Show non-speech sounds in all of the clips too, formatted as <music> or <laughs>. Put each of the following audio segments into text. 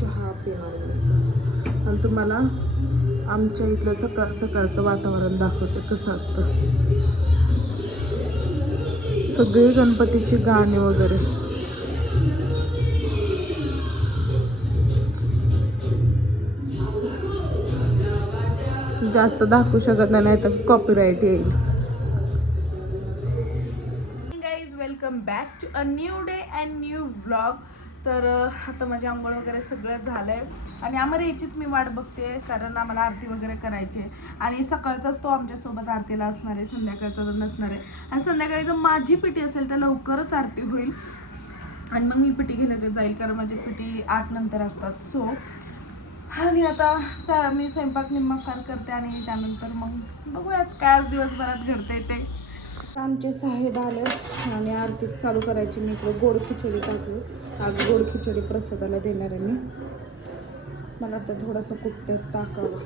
चहा पिणार आणि तुम्हाला आमच्या इथलं सकाळ सकाळचं वातावरण दाखवतं कसं असतं. सगळी गणपतीची गाणी वगैरे. जास्त दाखवू शकत नाही तर कॉपीराईट येईल. Welcome back to a new day and new blog तर आता माझी आंघोळ वगैरे सगळं झालं आहे आणि आम्हाला याचीच मी वाट बघते कारण आम्हाला आरती वगैरे करायची आहे. आणि सकाळचाच तो आमच्यासोबत आरतीला असणार आहे संध्याकाळचा तर नसणार आहे. आणि संध्याकाळी जर माझी पिटी असेल तर लवकरच आरती होईल. आणि मग मी पिटी घेण्यात जाईल कारण माझी पिटी आठ नंतर असतात. सो आणि आता चा मी स्वयंपाक निम्मा फार करते आणि त्यानंतर मग बघूयात काय आज दिवसभरात घडते ते. आमचे साहेब आले आणि आरती चालू करायची. मी इकडे गोड खिचडी टाकली. आज गोड खिचडी प्रसादाला देणार आहे मी. मला आता थोडंसं कुठते टाकावं.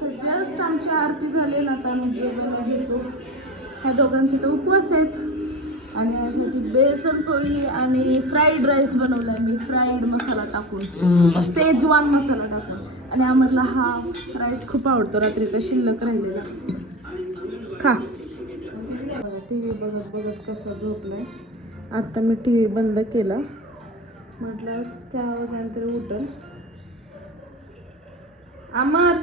तर जस्ट आमची आरती झाली ना आता आम्ही जेवायला घेतो. ह्या दोघांचे तर उपवास आहेत. आणि यासाठी बेसन पोळी आणि फ्राईड राईस बनवलाय मी. फ्राईड मसाला टाकून. सेजवान मसाला टाकून. आणि आम्हाला हा राईस खूप आवडतो. रात्रीचा शिल्लक राहिलेला. खा. टी व्ही बघत बघत कसा झोपलाय? आत्ता मी टी व्ही बंद केला. म्हटलं त्या आवाजानंतर उठल. अमर!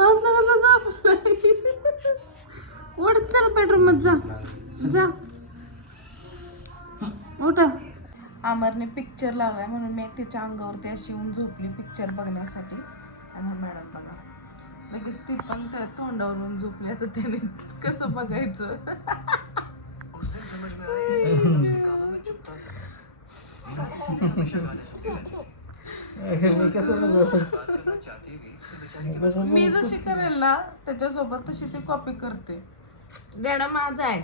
आज नका जा उठ चल बेडरूममध्ये जा. जा. उठा. अमरने पिक्चर लावलाय म्हणून मी तिच्या अंगावरती अशी येऊन झोपली पिक्चर बघण्यासाठी. आणि मॅडम बघा. लगेच ती पण त्या तोंडावरून झोपली. आता त्याने कसं बघायचं? <laughs> <laughs> मी जशी करेल ना त्याच्यासोबत तशी ती कॉपी करते. डॅडा माझा आहे.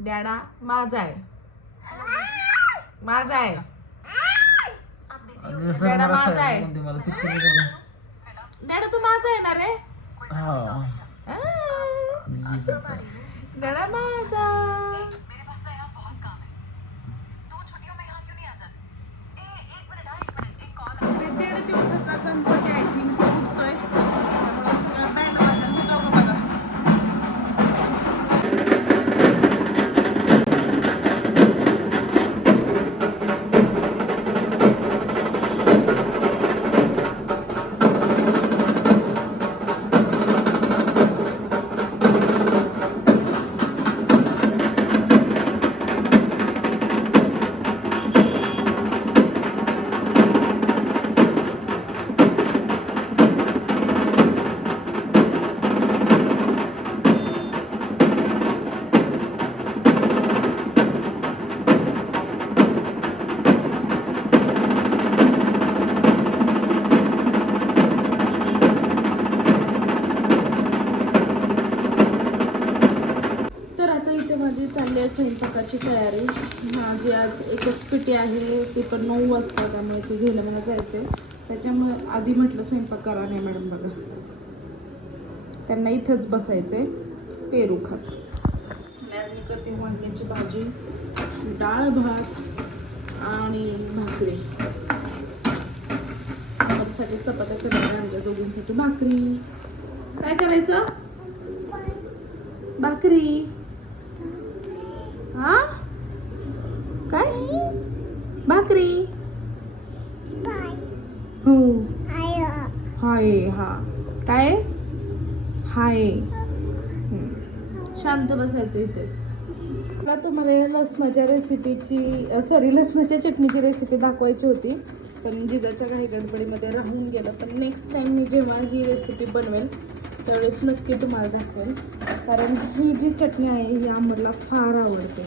डॅडा माझा आहे. <laughs> माझा आहे. डॅडा माझा आहे. म्हणते मला. डॅडा तू माझा आहे ना रे? हा. आ, जिजाचा. डॅडा माझा. तरी दीड दिवसाचा गणपती आय थिंक उठतोय. स्वयंपाकाची तयारी. माझी आज एकच पिटी आहे ती पण नऊ वाजता त्यामुळे ती घ्यायला मला जायचं आहे त्याच्यामुळे आधी म्हटलं स्वयंपाक करा नाही मॅडम बघा. त्यांना इथंच बसायचं आहे पेरू खात. आज मी करते वांग्याची भाजी डाळ भात आणि भाकरी. साठी चपात्या करायच्या आणल्या दोघींसाठी. भाकरी. काय करायचं? भाकरी. हा? काय? भाकरी? हो. हाय. हा. काय? हाय. शांत बसायचं इथेच. मला तुम्हाला लसणाच्या रेसिपीची सॉरी लसणाच्या चटणीची रेसिपी दाखवायची होती. पण जिजाच्या काही गडबडीमध्ये राहून गेलं. पण नेक्स्ट टाइम मी जेव्हा ही रेसिपी बनवेल त्यावेळेस नक्की तुम्हाला दाखवेल कारण ही जी चटणी आहे ही आम्हाला फार आवडते.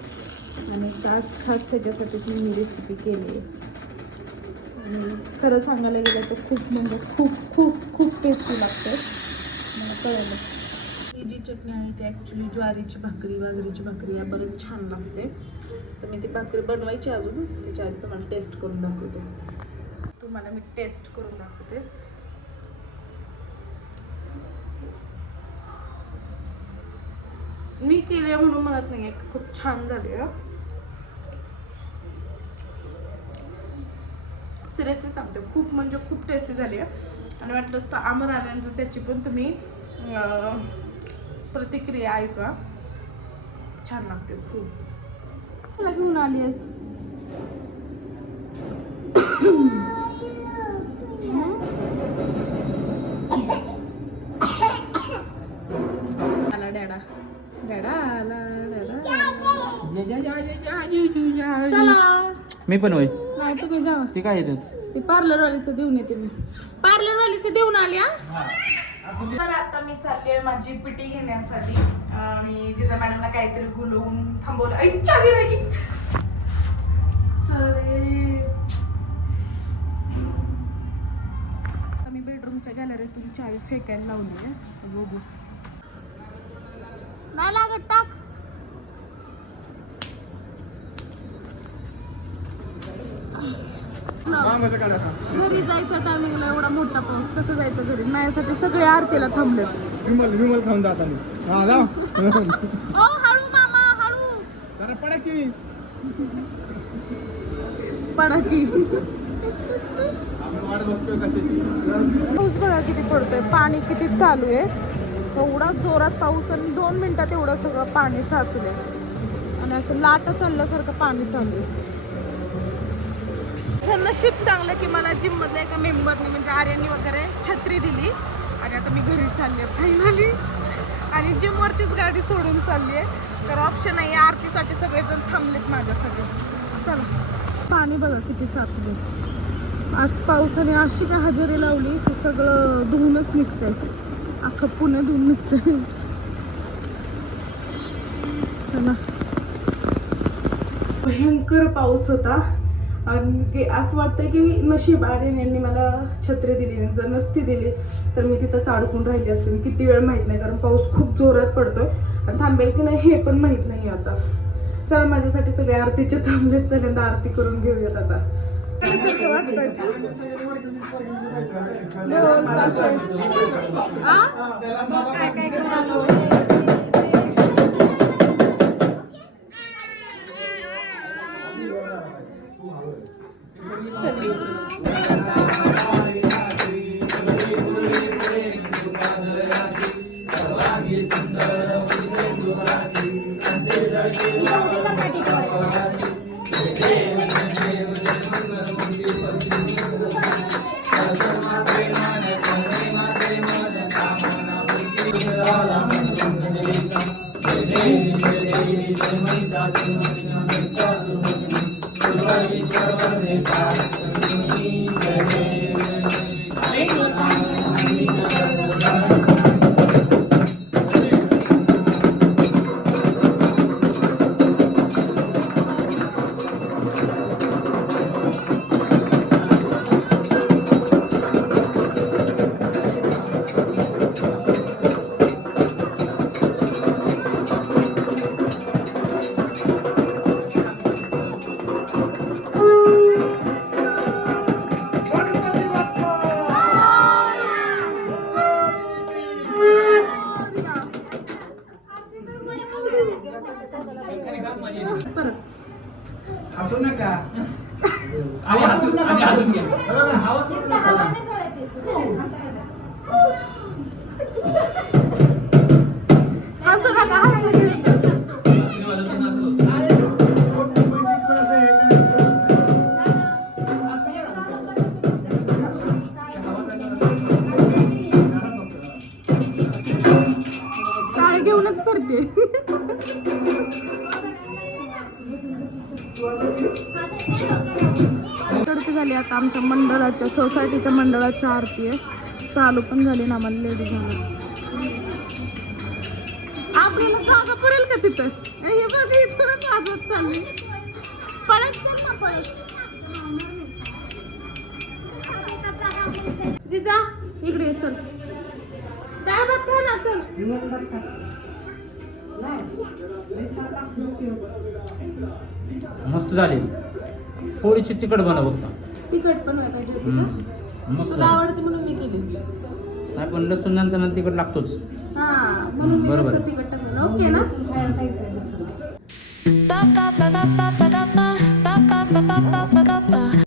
आणि खास खास त्याच्यासाठीच मी ही रेसिपी केली आहे. आणि खरं सांगायला गेलं तर खूप म्हणजे खूप खूप खूप टेस्टी लागते. मला कळलं. ही जी चटणी आहे ती ॲक्च्युली ज्वारीची भाकरी वाजरीची भाकरी या बरंच छान लागते. तर मी ती भाकरी बनवायची अजून. त्याच्या आधी तुम्हाला टेस्ट करून दाखवते. तुम्हाला मी टेस्ट करून दाखवते. मी केले म्हणून म्हणत नाही आहे खूप छान झाली सिरियसली सांगते खूप म्हणजे खूप टेस्टी झाली आहे आणि वाटलंच असतं आमर आल्यानंतर त्याची पण तुम्ही प्रतिक्रिया ऐका. छान लागते खूप. घेऊन आली आहेस. चला. मी पण होय नाही तुम्ही जावा ते काय येतात ते पार्लर वालीचं देऊन येते मी. पार्लर वालीचं देऊन आली हा? तर आता मी चालली आहे माझी पिटी घेण्यासाठी. आणि जिजा मॅडमला काहीतरी गुलवून थांबवलं. सरे. आता मी बेडरूमच्या गॅलरीतून चावी फेकायला लावली आहे बघू. नाही लागत टाक. घरी जायच्या टायमिंगला एवढा मोठा पाऊस. कसं जायचं घरी? माझ्यासाठी सगळे आरतीला थांबलेत. विमल विमल खाऊन जात आम्ही हा जा. <laughs> ओ हळू मामा हळू. जरा पडा की. पडा पाऊस बघा किती पडतोय. पाणी किती चालू आहे. एवढा जोरात पाऊस आणि दोन मिनिटात एवढं सगळं पाणी साचले आणि असं लाट चालल्यासारखं पाणी चालू आहे. असं नशीब चांगलं की मला जिममधल्या एका मेंबरने म्हणजे आर्यांनी वगैरे छत्री दिली. आणि आता मी घरी चालली आहे फायनली आणि जिमवरतीच गाडी सोडून चालली आहे तर ऑप्शन आहे आरतीसाठी सगळेजण थांबलेत माझ्यासाठी. चला. पाणी बघा किती साचले आज पावसाने अशी काय हजेरी लावली की सगळं धुवूनच निघतंय. अख्खं पुणे धुवून निघतंय. चला. भयंकर पाऊस होता. आणि ते असं वाटतंय की नशीब आर्यन यांनी मला छत्री दिली आणि जर नसती दिली तर मी तिथं चाडकून राहिली असते. मी किती वेळ माहीत नाही कारण पाऊस खूप जोरात पडतोय. आणि थांबेल की नाही हे पण माहीत नाही आता. चला माझ्यासाठी सगळे आरतीचे थांबलेत पहिल्यांदा आरती करून घेऊयात आता. ढोल, हसू नका. आणि हसून आणि हसून घ्या बरोबर, हवा सोडू नका. हसू नका हसू टाळे घेऊनच करते आरती झाली आता आमच्या मंडळाच्या सोसायटीच्या मंडळाची आरती आहे. चालू पण झाली ना आम्हाला लेडीज झालं. आपल्याला जागा पुरेल का तिथं? हे बघ इथूनच वाजवत चालली पळत ना पळत. जिजा इकडे चल. डाळ भात खा ना चल. मस्त झाली थोडीशी तिखट बनव फक्त तिखट पण व्हायला पाहिजे होती का हम्म. मस्त तुला झाली. आवडते म्हणून मी केली नाही पण लसूण नंतर तिखट लागतोच हा म्हणून मी बरोबर. जास्त तिखट टाकलं ओके ना